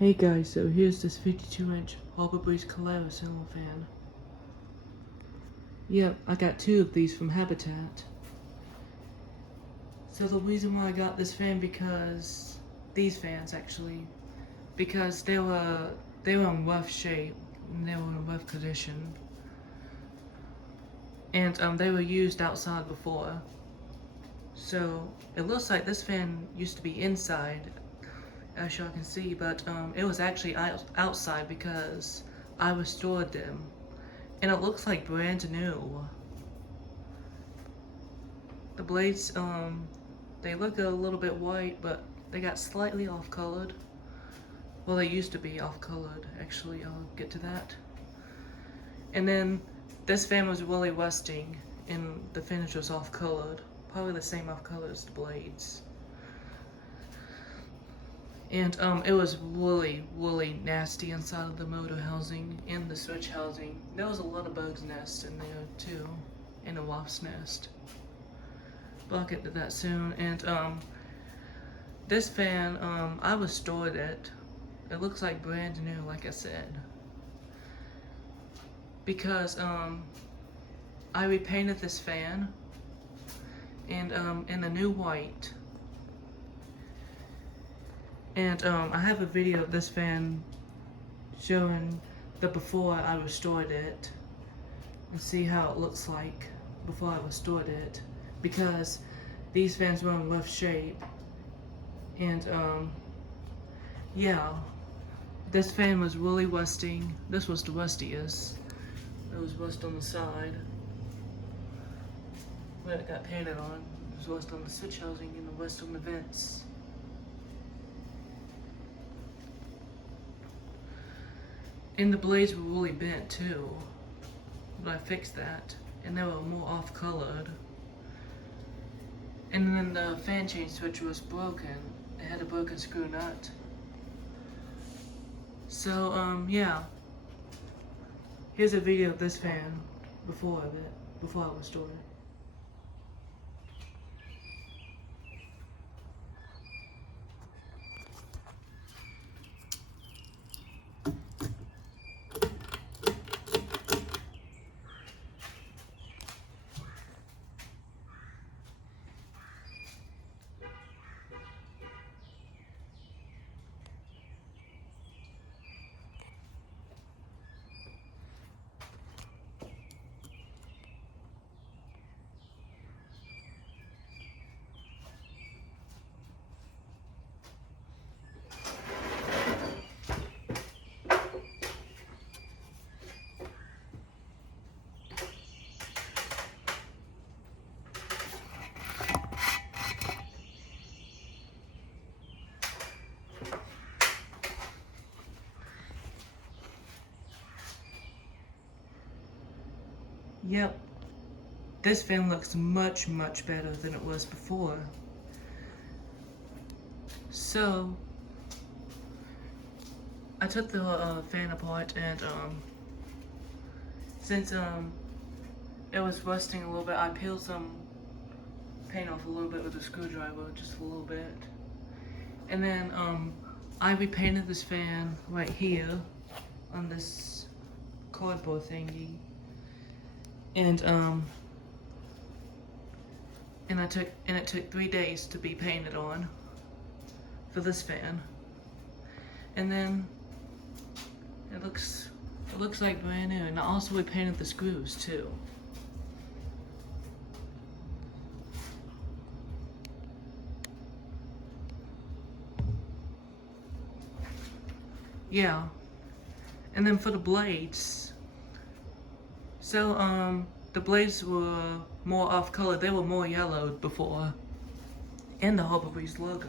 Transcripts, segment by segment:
Hey guys, so here's this 52-inch Harbor Breeze Calera ceiling fan. Yep, I got two of these from Habitat. So the reason why I got this fan because these fans actually, because they were in rough shape and they were in rough condition, and they were used outside before. So it looks like this fan used to be inside, as y'all can see, but it was actually outside because I restored them, and it looks like brand new. The blades, they look a little bit white, but they got slightly off-colored. Well, they used to be off-colored, actually. I'll get to that. And then this fan was really rusting, and the finish was off-colored. Probably the same off-color as the blades. And it was really nasty inside of the motor housing and the switch housing. There was a lot of bugs' nests in there too, and a wasp's nest. But I'll get to that soon. And this fan, I restored it. It looks like brand new, like I said, because I repainted this fan and in a new white. And I have a video of this fan showing the before I restored it, and see how it looks like before I restored it, because these fans were in rough shape. And yeah, this fan was really rusting. This was the rustiest. There was rust on the side where it got painted on. There was rust on the switch housing and the rust on the vents. And the blades were really bent too, but I fixed that, and they were more off-colored. And then the fan change switch was broken. It had a broken screw nut. So yeah, here's a video of this fan before I restored it. Yep, this fan looks much better than it was before. So I took the fan apart, and since it was rusting a little bit, I peeled some paint off a little bit with a screwdriver, just a little bit. And then I repainted this fan right here on this cardboard thingy. And it took 3 days to be painted on for this fan. And then it looks like brand new. And I also repainted the screws too. Yeah. And then for the blades, so the blades were more off-color. They were more yellowed before. And the Harbor Breeze logo.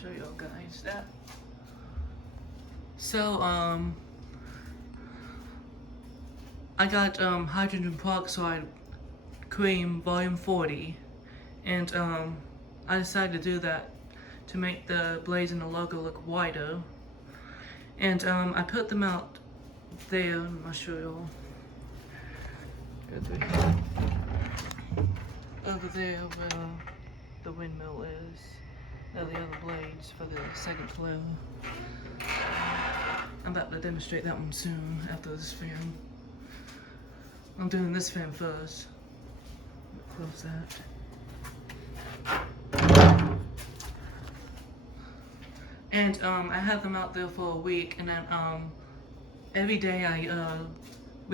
Show y'all guys that. So I got hydrogen peroxide cream volume 40, and I decided to do that to make the blades and the logo look whiter. And I put them out there, and I'll show y'all. Over there where the windmill is. They're the other blades for the second floor. I'm about to demonstrate that one soon after this fan. I'm doing this fan first. Close that. And I had them out there for a week, and then every day I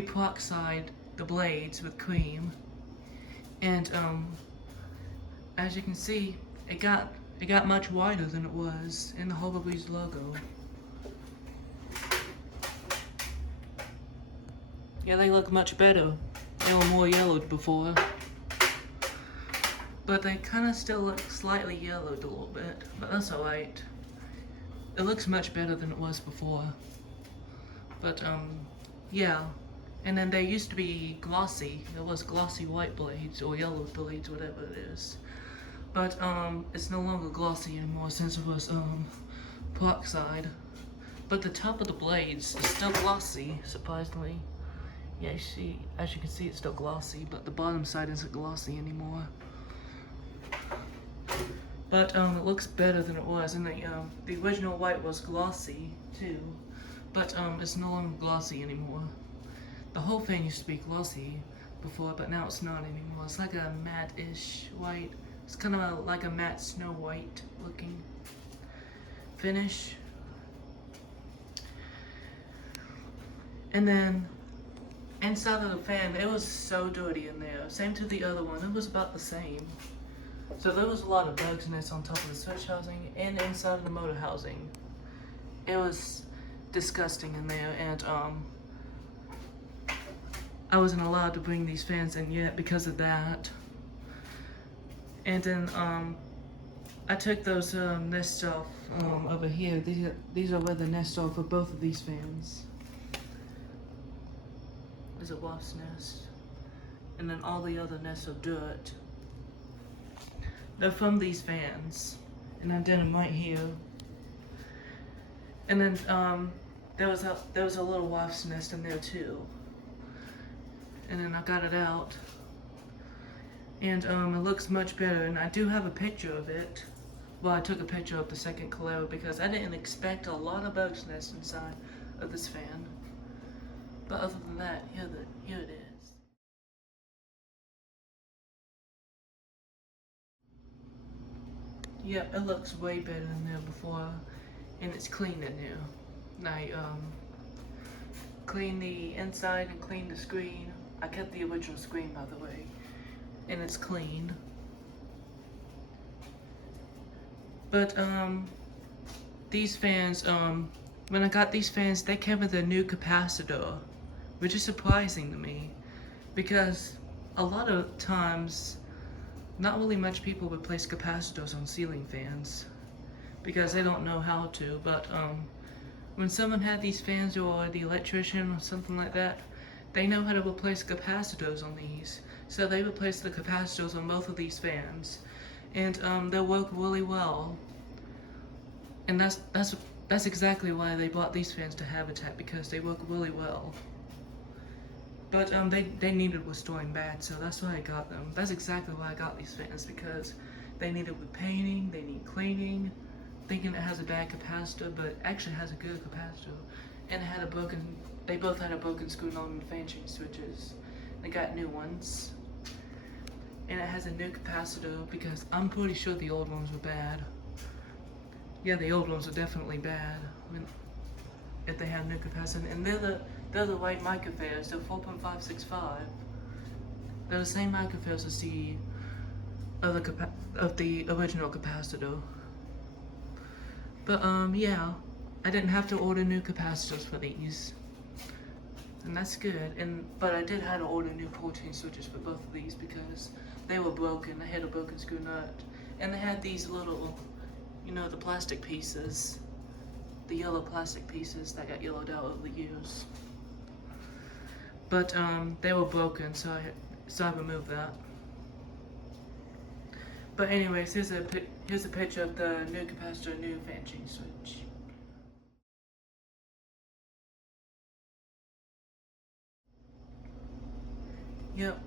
peroxide the blades with cream, and as you can see, it got much wider than it was in the Harbor Breeze logo. Yeah, they look much better. They were more yellowed before, but they kind of still look slightly yellowed a little bit, but that's alright. It looks much better than it was before. But yeah. And then they used to be glossy. It was glossy white blades or yellow blades, whatever it is. But it's no longer glossy anymore since it was peroxide. But the top of the blades is still glossy, surprisingly. Yeah, as you can see, it's still glossy, but the bottom side isn't glossy anymore. But it looks better than it was, and the original white was glossy too, but it's no longer glossy anymore. The whole fan used to be glossy before, but now it's not anymore. It's like a matte-ish white. It's kind of like a matte snow white looking finish. And then inside of the fan, it was so dirty in there. Same to the other one. It was about the same. So there was a lot of bugs nests on top of the switch housing and inside of the motor housing. It was disgusting in there, and I wasn't allowed to bring these fans in yet because of that. And then I took those nests off over here. These are where the nests are for both of these fans. There's a wasp's nest, and then all the other nests are dirt. They're from these fans, and I did them right here. And then there was a little wasp's nest in there too. And then I got it out, and it looks much better. And I do have a picture of it. Well, I took a picture of the second Calera because I didn't expect a lot of bugs nests inside of this fan. But other than that, here it is. Yep, it looks way better than there before, and it's clean in there. And I cleaned the inside and cleaned the screen. I kept the original screen, by the way, and it's clean. But these fans, when I got these fans, they came with a new capacitor, which is surprising to me, because a lot of times, not really much people would place capacitors on ceiling fans because they don't know how to. But when someone had these fans, or the electrician or something like that, they know how to replace capacitors on these. So they replace the capacitors on both of these fans, and they'll work really well. And that's exactly why they bought these fans to Habitat, because they work really well. But they needed restoring bad, so that's why I got them. That's exactly why I got these fans, because they needed repainting, they need cleaning. Thinking it has a bad capacitor, but it actually has a good capacitor. And it had they both had a broken screw-on fan change switches. They got new ones. And it has a new capacitor, because I'm pretty sure the old ones were bad. Yeah, the old ones are definitely bad. I mean, if they have new capacitor. And they're the white microfares. They're 4.565. They're the same microfares as the original capacitor. But yeah, I didn't have to order new capacitors for these, and that's good. But I did have to order new pull chain switches for both of these because they were broken. They had a broken screw nut, and they had these little, the plastic pieces, the yellow plastic pieces that got yellowed out over the years. But they were broken, so I removed that. But anyways, here's a picture of the new capacitor, new fan change switch. Yep.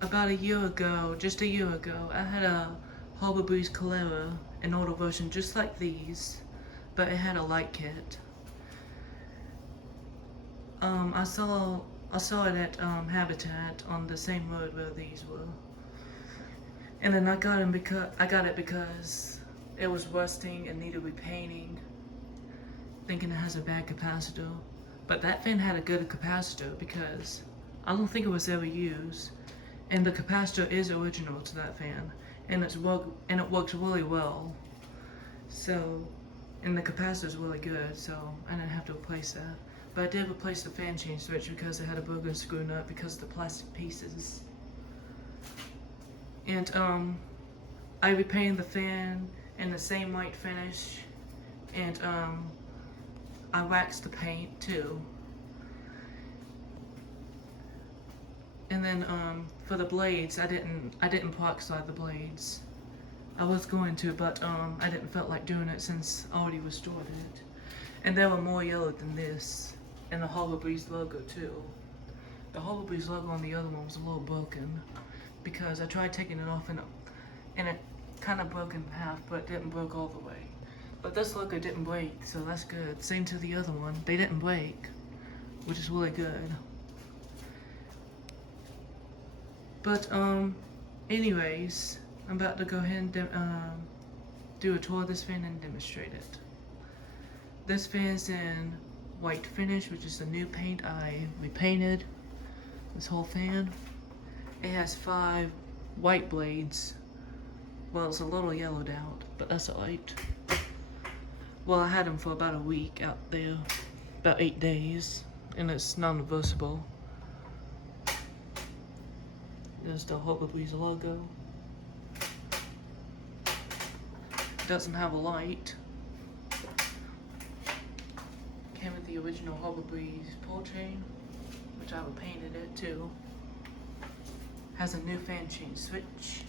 About just a year ago, I had a Harbor Breeze Calera, an older version just like these, but it had a light kit. I saw it at Habitat on the same road where these were, and then I got it because it was rusting and needed repainting, thinking it has a bad capacitor. But that fan had a good capacitor because I don't think it was ever used, and the capacitor is original to that fan, and it works really well. So, and the capacitor is really good, so I didn't have to replace that. But I did replace the fan change switch because it had a broken screw nut because of the plastic pieces. And I repainted the fan in the same white finish, and I waxed the paint too. And then for the blades, I didn't peroxide the blades. I was going to, but I didn't feel like doing it since I already restored it. And they were more yellow than this. And the Harbor Breeze logo too. The Harbor Breeze logo on the other one was a little broken because I tried taking it off and it kind of broke in half, but it didn't break all the way. But this logo didn't break, so that's good. Same to the other one. They didn't break, which is really good. But anyways, I'm about to go ahead and do a tour of this fan and demonstrate it. This fan's in white finish, which is the new paint I repainted this whole fan. It has 5 white blades. Well, it's a little yellowed out, but that's alright. Well, I had them for about a week out there, about 8 days, and it's non-reversible. There's the Harbor Breeze logo. It doesn't have a light. Came with the original Harbor Breeze pull chain, which I repainted it too. Has a new fan change switch.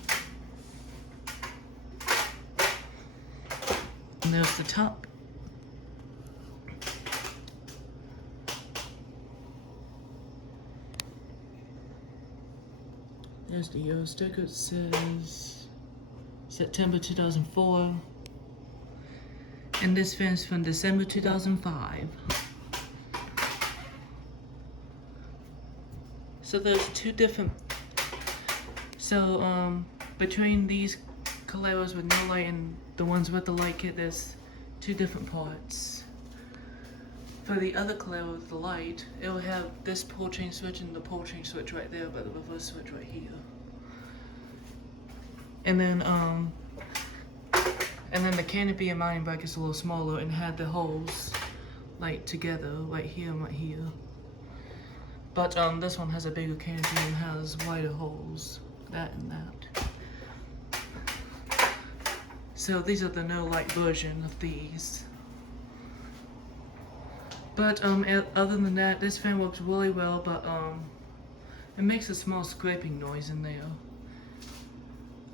And there's the top. There's the Euro sticker. It says September 2004. And this fan's from December 2005. So there's 2 different. So between these Caleras with no light and the ones with the light kit, there's 2 different parts. For the other Calera with the light, it will have this pull chain switch and the pull chain switch right there, but the reverse switch right here. And then the canopy and mounting bracket is a little smaller and had the holes like together, right here and right here. But this one has a bigger canopy and has wider holes, that and that. So these are the no light version of these. But other than that, this fan works really well, but it makes a small scraping noise in there.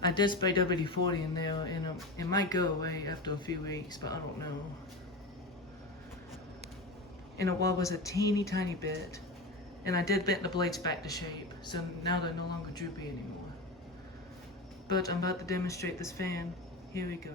I did spray WD-40 in there, and it might go away after a few weeks, but I don't know. And it was a teeny tiny bit, and I did bend the blades back to shape, so now they're no longer droopy anymore. But I'm about to demonstrate this fan. Here we go.